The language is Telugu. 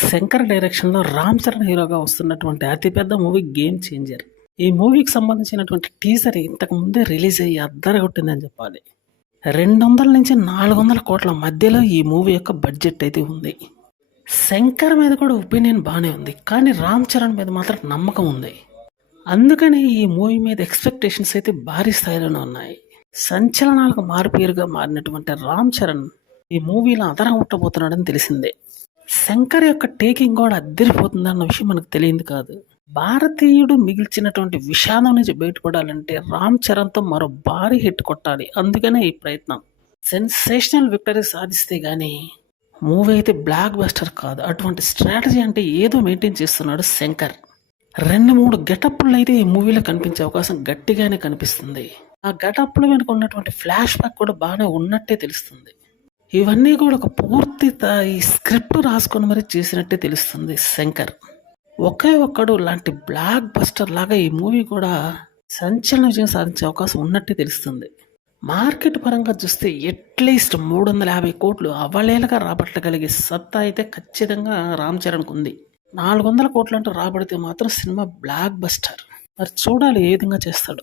శంకర్ డైరెక్షన్‌లో 'రామ్ చరణ్' హీరోగా వస్తున్నటువంటి అతిపెద్ద మూవీ 'గేమ్ చేంజర్'. ఈ మూవీకి సంబంధించినటువంటి టీజర్ ఇంతకు ముందే రిలీజ్ అయ్యి అద్దరగొట్టిందని చెప్పాలి. 200-400 కోట్ల మధ్యలో ఈ మూవీ యొక్క బడ్జెట్ అయితే ఉంది. శంకర్ మీద కూడా ఒపీనియన్ బానే ఉంది. కానీ 'రామ్ చరణ్' మీద మాత్రం నమ్మకం ఉంది. అందుకనే ఈ మూవీ మీద ఎక్స్‌పెక్టేషన్స్ అయితే భారీ స్థాయిలోనే ఉన్నాయి. సంచలనాలకు మారుపేరుగా మారినటువంటి 'రామ్ చరణ్' ఈ మూవీలో అదరగొట్టబోతున్నాడని తెలిసిందే. శంకర్ యొక్క టేకింగ్ కూడా అద్దరిపోతుందన్న విషయం మనకు తెలియంది కాదు. భారతీయుడు మిగిల్చినటువంటి విషాదం నుంచి బయటపడాలంటే 'రామ్ చరణ్'తో మరో భారీ హిట్ కొట్టాలి. అందుకనే ఈ ప్రయత్నం. సెన్సేషనల్ విక్టరీ సాధిస్తే గానీ మూవీ అయితే బ్లాక్ బస్టర్ కాదు. అటువంటి స్ట్రాటజీ అంటే ఏదో మెయింటైన్ చేస్తున్నాడు శంకర్. 2-3 గెటప్లు అయితే ఈ మూవీలో కనిపించే అవకాశం గట్టిగానే కనిపిస్తుంది. ఆ గెటప్ల వెనుక ఉన్నటువంటి ఫ్లాష్ బ్యాక్ కూడా బాగానే ఉన్నట్టే తెలుస్తుంది. ఇవన్నీ కూడా ఒక పూర్తి ఈ స్క్రిప్ట్ రాసుకొని మరీ చేసినట్టే తెలుస్తుంది శంకర్. ఒకే ఒక్కడు లాంటి బ్లాక్ బస్టర్ లాగా ఈ మూవీ కూడా సంచలన విజయం సాధించే అవకాశం ఉన్నట్టే తెలుస్తుంది. మార్కెట్ పరంగా చూస్తే అట్లీస్ట్ 350 కోట్లు అవలేలగా రాబట్టగలిగే సత్తా అయితే ఖచ్చితంగా 'రామ్ చరణ్'కు ఉంది. 400 కోట్లు అంటూ రాబడితే మాత్రం సినిమా బ్లాక్ బస్టర్. మరి చూడాలి ఏ విధంగా చేస్తాడు.